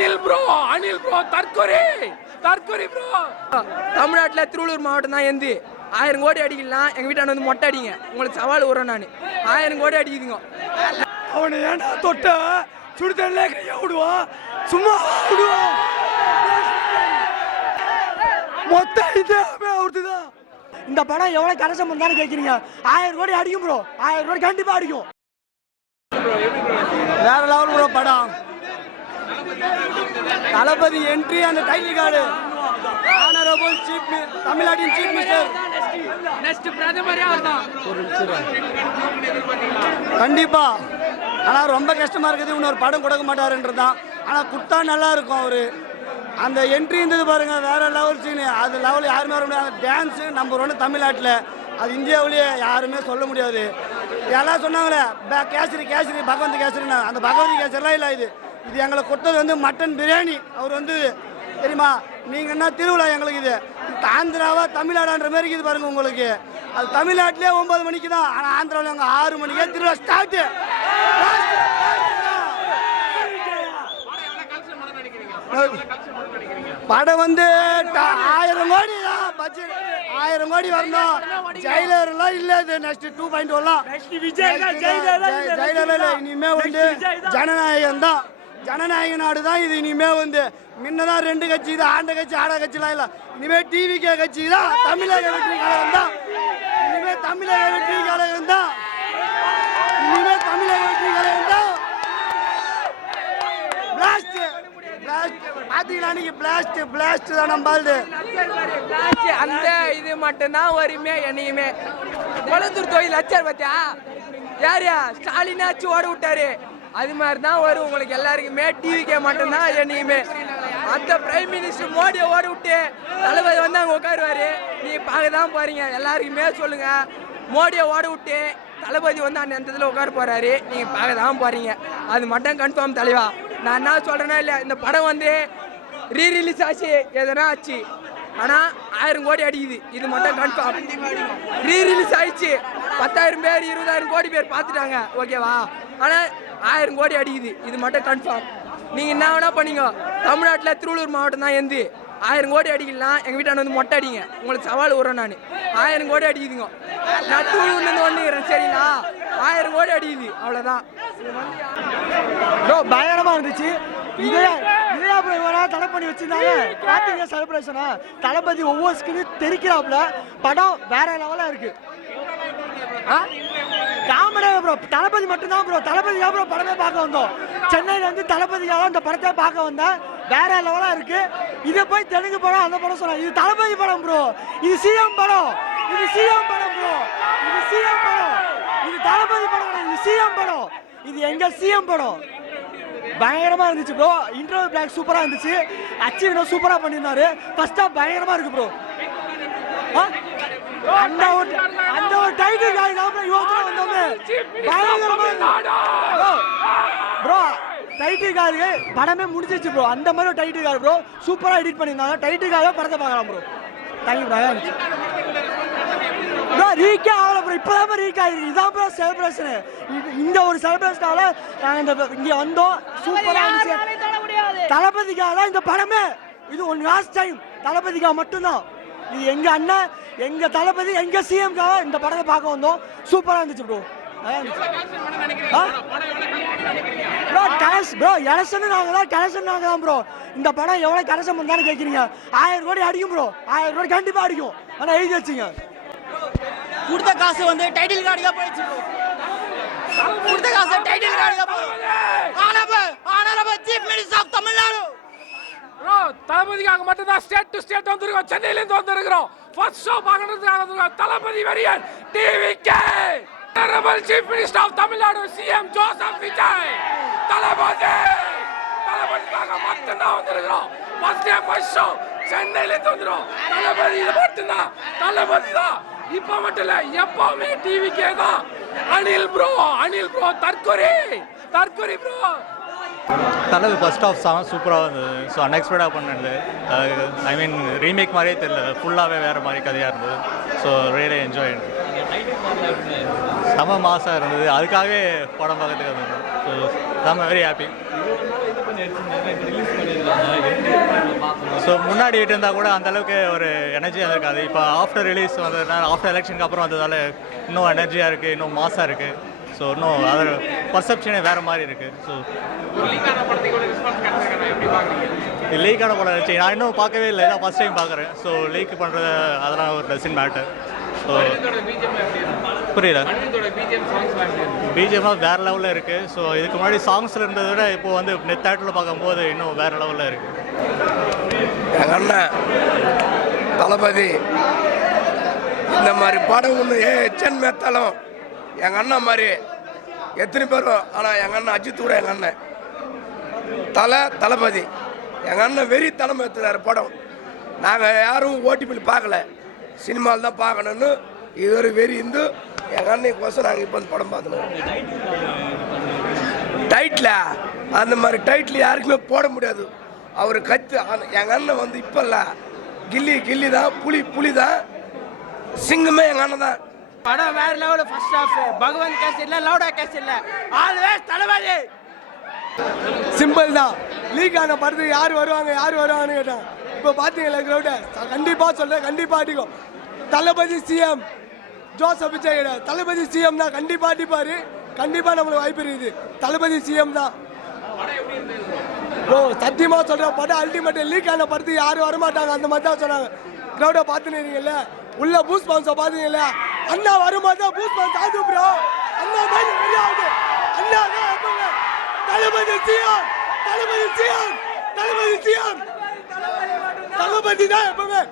Anil bro தற்கொலை bro. தமிழ்நாட்டில் திருவள்ளூர் மாவட்டம் தான் எந்து 1000 கோடி அடிக்கலாம். எங்கள் வீட்டான வந்து மொட்டை அடிங்க, உங்களுக்கு சவால் விடுறேன் நான். 1000 கோடி அடிக்குதுங்க. அவனை ஏன்னா தொட்ட சுடுதல்ல கையை விடுவான், சும்மா விடுவான். மொத்தம் இதே அவர்தான். இந்த படம் எவ்வளவு கலசம் பண்ணான்னு கேட்குறீங்க? 1000 கோடி அடிக்கும் ப்ரோ, 1000 கோடி கண்டிப்பா அடிக்கும். வேற லெவல் ப்ரோ படம். தளபதி என்ட்ரி, அந்த டைட்டில் கார்டு, ஆனரபிள் சீஃப் தமிழ்நாட்டின் சீஃப் மினிஸ்டர் நெக்ஸ்ட் பிரதமரே அவர்தான். கண்டிப்பா. ஆனா ரொம்ப கஷ்டமா இருக்குது, இன்னொரு படம் கொடுக்க மாட்டாருன்றதான். ஆனா குட்டா நல்லா இருக்கும். அவரு அந்த என்ட்ரி இருந்தது பாருங்க, வேற லெவல் சீனு. அது லெவல் யாருமே வர முடியாது. டான்ஸ் நம்பர் 1 தமிழ்நாட்டில், அது இந்தியாவிலேயே யாருமே சொல்ல முடியாது. எல்லாம் சொன்னாங்களே கேசரி பகவந்த் கேசரின்னு, அந்த பகவந்த் கேசரிலாம் இல்லை. இது எங்களை கொடுத்தது வந்து மட்டன் பிரியாணி. அவர் வந்து தெரியுமா, நீங்கள் என்ன திருவிழா எங்களுக்கு இது ஆந்திராவா தமிழ்நாடான்ற மாதிரி இருக்குது பாருங்க உங்களுக்கு. அது தமிழ்நாட்டிலே 9 மணிக்கு தான், ஆனால் ஆந்திராவில் அங்கே 6 மணிக்கே திருவிழா ஸ்டார்ட்டு. படம் வந்து 1000 கோடி தான் பட்ஜெட். 1000 கோடி வரணும். ஜெயிலர்லாம் இல்லை. இது நெக்ஸ்ட் 2.1 ஜெயிலர் இல்லை. இனிமே வந்து ஜனநாயகம் தான், ஜனநாயக நாடு தான் இது. இனிமே வந்து முன்னதான் 2 கட்சி, இது ஆண்ட கட்சி ஆட கட்சிலாம் இல்லை. இனிமே டிவிகே கட்சி தான், தமிழக வெற்றி கழகம் தான். இனிமே தமிழக வெற்றி கழகம் தான். இனிமே தமிழக வெற்றி கழகம் தான். பிளாஸ்ட் பிளாஸ்ட் தான் நம்பாது. அந்த இது மட்டும்தான் வருமே என்னையுமே. கொளத்தூர் தொழில் லட்சம் பத்தியா யாரையா ஸ்டாலினாச்சு ஓட விட்டாரு. அது மாதிரி தான் வரும் உங்களுக்கு எல்லாருக்குமே. டிவிக்கே மட்டும்தான் என்னையுமே. அந்த பிரைம் மினிஸ்டர் மோடியை ஓட விட்டு தளபதி வந்து அங்கே உட்காருவாரு. நீ பார்க்க தான் போறீங்க. எல்லாருக்குமே சொல்லுங்க, மோடியை ஓட விட்டு தளபதி வந்து அந்த இடத்துல உட்கார போறாரு. நீங்க பார்க்க தான் போறீங்க. அது மட்டும் கன்ஃபார்ம் தலைவா. நான் என்ன சொல்றேன்னா இல்லை, இந்த படம் வந்து ரீரிலீஸ் ஆச்சு, எதனா ஆச்சு, ஆனால் 1000 கோடி அடிக்குது. இது மட்டும் கன்ஃபார்ம். ரீரிலீஸ் ஆயிடுச்சு, 10,000 பேர் 20,000 கோடி பேர் பார்த்துட்டாங்க, ஓகேவா? ஆனால் 1000 கோடி அடிக்குது. இது மட்டும் கன்ஃபார்ம். நீங்கள் என்ன வேணா பண்ணீங்க, தமிழ்நாட்டில் திருவள்ளூர் மாவட்டம் தான் எந்து 1000 கோடி அடிக்கலாம். எங்கள் வீட்டான வந்து மொட்டை அடிங்க, உங்களுக்கு சவால் விடுறேன் நான். 1000 கோடி அடிக்குதுங்க. நான் திருவள்ளூர்லேருந்து வந்துக்கிறேன், சரிங்களா? 1000 கோடி அடிக்குது, அவ்வளோதான். ப்ரோ பயங்கரமா இருந்துச்சு. இதே தடை பண்ணி வச்சிருந்தாங்க. பாத்தீங்க செலிப்ரேஷனா? தளபதி ஒவ்வொரு ஸ்கிரீன் தெரிக்கிறாப்ல. படம் வேற லெவலா இருக்கு. காமெடியா ப்ரோ. தளபதி மட்டும்தான் ப்ரோ. தளபதியாக ப்ரோ படமே பார்க்க வந்தோம். சென்னையில இருந்து தளபதியாக இந்த படத்தை பார்க்க வந்தேன். வேற லெவலா இருக்கு. இதை போய் தெலுங்கு படம் அந்த படம் சொன்னாங்க. இது தளபதி படம் ப்ரோ. இது சிஎம் படம். இது சிஎம் படம் ப்ரோ. இது சிஎம் படம். இது தளபதி படம். இது சிஎம் படம். இது எங்க சிஎம் படம். பயங்கரமா இருந்துச்சு ப்ரோ. இன்டர்வல் பிளாக் சூப்பரா இருந்துச்சு. அச்சீவ்னா சூப்பரா பண்ணியிருந்தாரு. ஃபர்ஸ்ட் ஆஃப் பயங்கரமா இருக்கு ப்ரோ. அந்த ஒரு டைட்டில் காய் தான் யோசனை வந்தோமே. பயங்கரமா ப்ரோ. டைட்டில் காருக்கு படமே முடிஞ்சிச்சு ப்ரோ. அந்த மாதிரி ஒரு டைட்டில் கார் ப்ரோ. சூப்பரா எடிட் பண்ணியிருந்தாங்க. டைட்டில் காரை படத்தை பார்க்கலாம் ப்ரோ. Thank you bro. ரீக்கே ஆகல ப்ரோ. இப்போதான் ரீக் ஆகிருக்கு. இதான் ப்ரோ செலிப்ரேஷனு. இந்த ஒரு செலிப்ரேஷனால நாங்கள் இங்கே வந்தோம். சூப்பராக இருந்துச்சு. தளபதிக்காக தான் இந்த படமே. இது ஒன் லாஸ்ட் டைம் தளபதிக்காக மட்டும்தான். இது எங்க அண்ணன், எங்க தளபதி, எங்க சிஎம்காக இந்த படத்தை பார்க்க வந்தோம். சூப்பராக இருந்துச்சு ப்ரோ. ப்ரோ எலெக்ஷன் நாங்கள் தான், கலெக்ஷன் நாங்கள் தான் ப்ரோ. இந்த படம் எவ்வளோ கலெக்ஷன் பண்ணான்னு கேட்குறீங்க? 1000 கோடி அடிக்கும் ப்ரோ. 1000 கோடி கண்டிப்பாக அடிக்கும். ஆனால் எழுதி வச்சுங்க. கொடுத்த காசு வந்து டைட்டில் கார்டுக்கா போயிடுச்சு ப்ரோ. கொடுத்த காசு டைட்டில் கார்டுக்கா போயிடுச்சு. Honourable chief minister of Tamil Nadu bro. தளபதிக்காக மட்டும் தான் ஸ்டேட் டு ஸ்டேட் வந்திருக்கோம். சென்னையில இருந்து வந்திருக்கிறோம். ஃபர்ஸ்ட் ஷோ பார்க்கிறதுக்காக வந்திருக்கோம். தளபதி வெரியன் TVK. Honourable chief minister of Tamil Nadu CM Joseph Vijay. தளபதிக்காக மட்டும் தான் வந்திருக்கிறோம். ஃபர்ஸ்ட் டே ஃபர்ஸ்ட் ஷோ சென்னையில இருந்து வந்திருக்கோம். தளபதி இது மட்டும் தான். தளபதி தான். இப்ப மட்டும் இல்ல, எப்பவுமே டிவிக்கே தான். அனில் ப்ரோ தற்கொலை ப்ரோ. தலது ஃபர்ஸ்ட் ஆஃப் சாங் சூப்பராக இருந்தது. ஸோ அன்எக்ஸ்பெக்டாக பண்ணது. ஐ மீன் ரீமேக் மாதிரியே தெரியல, ஃபுல்லாகவே வேறு மாதிரி கதையாக இருந்தது. So really enjoy. செம மாசாக இருந்தது. அதுக்காகவே படம் பார்க்கறதுக்கு வந்தது. ஸோ செம வெரி ஹாப்பி. ஸோ முன்னாடி இருந்தால் கூட அந்த அளவுக்கு ஒரு எனர்ஜியாக இருக்காது. இப்போ ஆஃப்டர் ரிலீஸ் வந்ததுனால, ஆஃப்டர் எலெக்ஷனுக்கு அப்புறம் வந்ததால் இன்னும் எனர்ஜியாக இருக்குது, இன்னும் மாஸாக இருக்குது. ஸோ இன்னும் அது பர்செப்ஷனே வேறு மாதிரி இருக்குது. ஸோ லீக்கான படம் இருந்துச்சு, நான் இன்னும் பார்க்கவே இல்லை, நான் ஃபஸ்ட் டைம் பார்க்குறேன். ஸோ லீக் பண்ணுறது அதெல்லாம் ஒரு டசன் மேட்டர். ஸோ புரியல, பிஜிஎம்லாம் வேறு லெவலில் இருக்குது. ஸோ இதுக்கு முன்னாடி சாங்ஸில் இருந்ததை விட இப்போது வந்து நெட் தேட்டரில் பார்க்கும்போது இன்னும் வேறு லெவலில் இருக்குது. எங்கள் அண்ணன் தளபதி இந்த மாதிரி படம் ஒன்று எச்சன் மேத்தாலும் எங்கள் அண்ணன் மாதிரி எத்தனை பேரும். ஆனால் எங்கள் அண்ணன் அஜித் கூட எங்கள் அண்ணன் தளபதி எங்கள் அண்ணன் வெறி தலைமை எடுத்துறாரு படம். நாங்கள் யாரும் ஓடிபியில் பார்க்கல, சினிமாவில் தான் பார்க்கணுன்னு இது ஒரு வெறி இருந்து எங்கள் அண்ணைக்கோசம் நாங்கள் இப்போ வந்து படம் பார்த்துனோம். டைட்டில் அந்த மாதிரி டைட்டில் யாருக்குமே போட முடியாது. அவர் கத்து எங்கள் அண்ணன் வந்து இப்போ இல்லை, கில்லி தான், புலி தான், சிங்கமே எங்கள் அண்ணன் தான். படம் வேற லெவல். ஃபர்ஸ்ட் ஹாஃப் பகவான் கேஸ் இல்ல, லவுடா கேஸ் இல்ல, ஆல்வேஸ் தளபதி. சிம்பிள் தான். லீக் ஆன படத்துக்கு யார் வருவாங்கன்னு கேட்டாங்க. இப்போ பார்த்தீங்களா க்ரௌட, கண்டிப்பாக சொல்கிறேன், கண்டிப்பாக அடிக்கும். தளபதி சிஎம் ஜோசப் விஜய் கிடையாது, தளபதி சிஎம் தான். கண்டிப்பாக அடிப்பார், கண்டிப்பாக நம்மளுக்கு வாய்ப்பு இருக்குது. தளபதி சிஎம் தான். ஓ சத்தியமாக சொல்கிறேன், படம் அல்டிமேட். லீக் ஆன படத்துக்கு யாரும் வரமாட்டாங்க, அந்த மாதிரி தான் சொன்னாங்க. க்ரௌடை பார்த்துன்னு உள்ள பூஸ் பவுன்ஸை பார்த்தீங்கல்ல, அண்ணா வரும்போது தான் பூஸ் பவுன்ஸ் ஆகுது ப்ரோ. அண்ணா மாதிரி வெளியாகுது. அண்ணா தான் எப்பவுமே தளபதி சிஎம், தளபதி சிஎம், தளபதி சிஎம், தளபதி தான் எப்பவுமே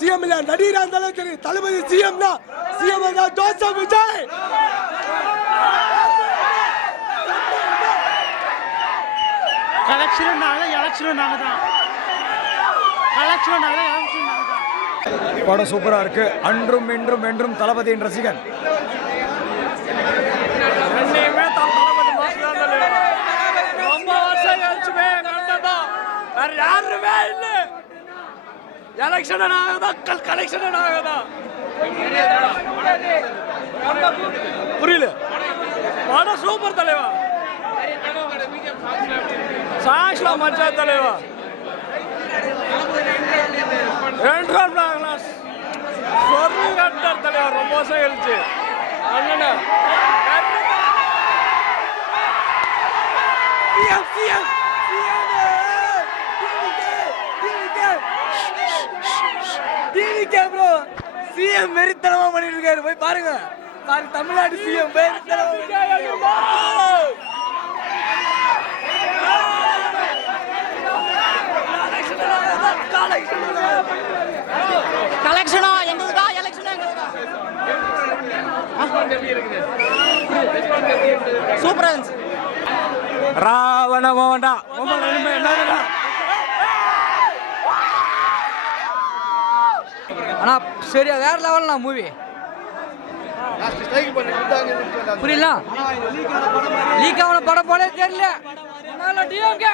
சிஎம். இல்லை நடிகராக இருந்தாலும் சரி, தளபதி சிஎம் தான். சிஎம் தான் ஜோசப் விஜய். படம் சூப்பராக இருக்கு. அன்றும் என்றும் என்றும் தளபதியின் ரசிகன். ரொம்ப வருஷம் கழிச்சுமே கண்டதான், வேற யாருமே இல்லை. எலெக்ஷன் ஆகுதான், கலெக்ஷன் ஆகுதான். புரியல, படம் சூப்பர் தலைவா. சாங்ஸ்லாம் மச்சா தலைவா. சொரு கட்டார் தலைவா. ரொம்ப வருஷம் கழிச்சு அண்ணனா சிஎம் வெறித்தனமா பண்ணிட்டு இருக்காரு, போய் பாருங்க. தமிழ்நாடு சிஎம் கலெக்ஷனா எங்களுக்கா, எலெக்ஷனா எங்களுக்கா. சூப்பரா இருந்துச்சு. ராவண மோகண்டா என்னடா. ஆனா சரியா வேற லெவல்னா மூவி. புரியல, லீக் ஆன படம் போல தெரியல. டிஎம்கே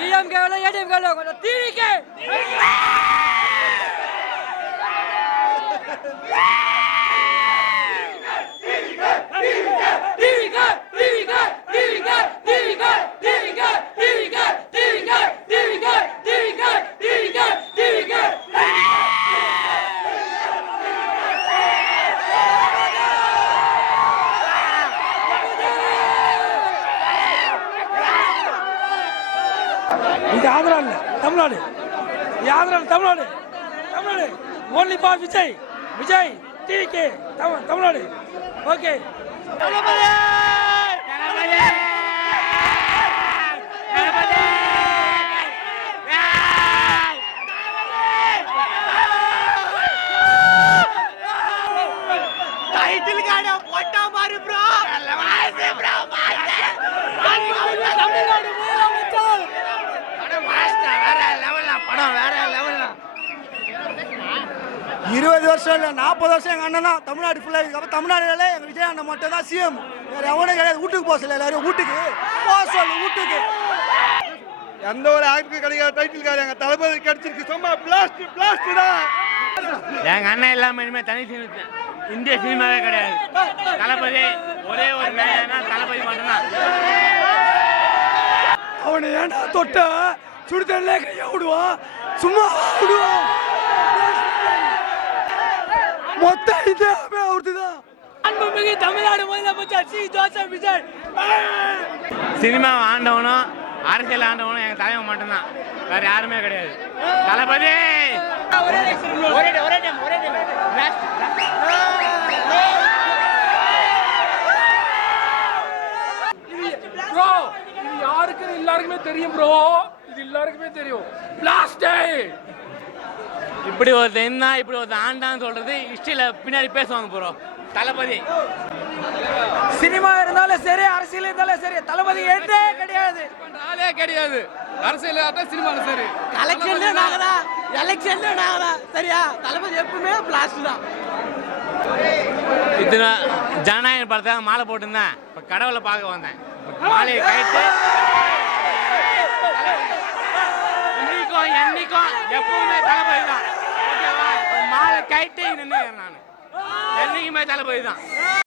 ஏடிஎம்கே கொஞ்சம் டிவிகே இது ஆந்திரா இல்ல, Tamil Nadu. Andhra Tamil Nadu, Tamil Nadu. Only for Vijay, Vijay TVK Tamil Nadu. Okay. Title card போட்டா பாரு ப்ரோ. தமிழ்நாடு படம் வேற லெவல்ல. 20 வருஷம் இல்லை, 40 வருஷம் எங்கள் அண்ணன் தான் தமிழ்நாடு ஃபுல்லாக. இதுக்கப்புறம் தமிழ்நாடுனாலே எங்கள் விஜய் அண்ணன் மட்டும் தான் சிஎம். வேறு எவனும் கிடையாது. வீட்டுக்கு போக சொல்ல, எல்லாரும் வீட்டுக்கு போக சொல்லு. வீட்டுக்கு எந்த ஒரு ஆக்டருக்கு கிடைக்காத டைட்டில் கார்டு எங்கள் தளபதி கிடைச்சிருக்கு. சும்மா பிளாஸ்ட் தான். எங்க அண்ணன் இல்லாம இனிமே தனி சினிமா, இந்திய சினிமாவே கிடையாது. தளபதி ஒரே ஒரு மேனா தளபதி மட்டும்தான். ஏன்னா தொட்ட சுடுதல்ல கையை விடுவான் சும்மா விடுவான் மொத்தம் இதே அவர்தான் அன்புமிகு தமிழ்நாடு முதலமைச்சர் சி ஜோசப் விஜய். சினிமா ஆண்டவனும் அரசியல் ஆண்டவனும் எங்கள் தலைவன் மட்டும்தான், வேற யாருமே கிடையாது. தளபதி ப்ரோ இது யாருக்கு எல்லாருக்குமே தெரியும் ப்ரோ, இது எல்லாருக்குமே தெரியும். லாஸ்ட் டே இப்படி ஒருத்தன் இருந்தா இப்படி ஒருத்தன் ஆண்டான்னு சொல்றது ஹிஸ்டரியில் பின்னாடி பேசுவாங்க ப்ரோ. தளபதி சினிமா இருந்தாலும் சரி அரசியல் இருந்தாலும் சரி தளபதி என்றே கிடையாது, ஆளே கிடையாது. அரசியல் ஆட்டம் சினிமாவில் சரி. எலெக்ஷன்ல நாங்கதா, எலெக்ஷன்ல நாங்கதா, சரியா? தளபதி எப்பவுமே பிளாஸ்ட் தான். இத்தனை ஜனநாயக படத்தாக மாலை போட்டிருந்தேன், இப்போ கடவுளை பார்க்க வந்தேன். மாலையை கைட்டு இன்னைக்கும் என்னைக்கும் எப்பவுமே தளபதி தான். ஓகேவா? மாலை கைட்டு நின்று நான் என்னைக்குமே தளபதி தான்.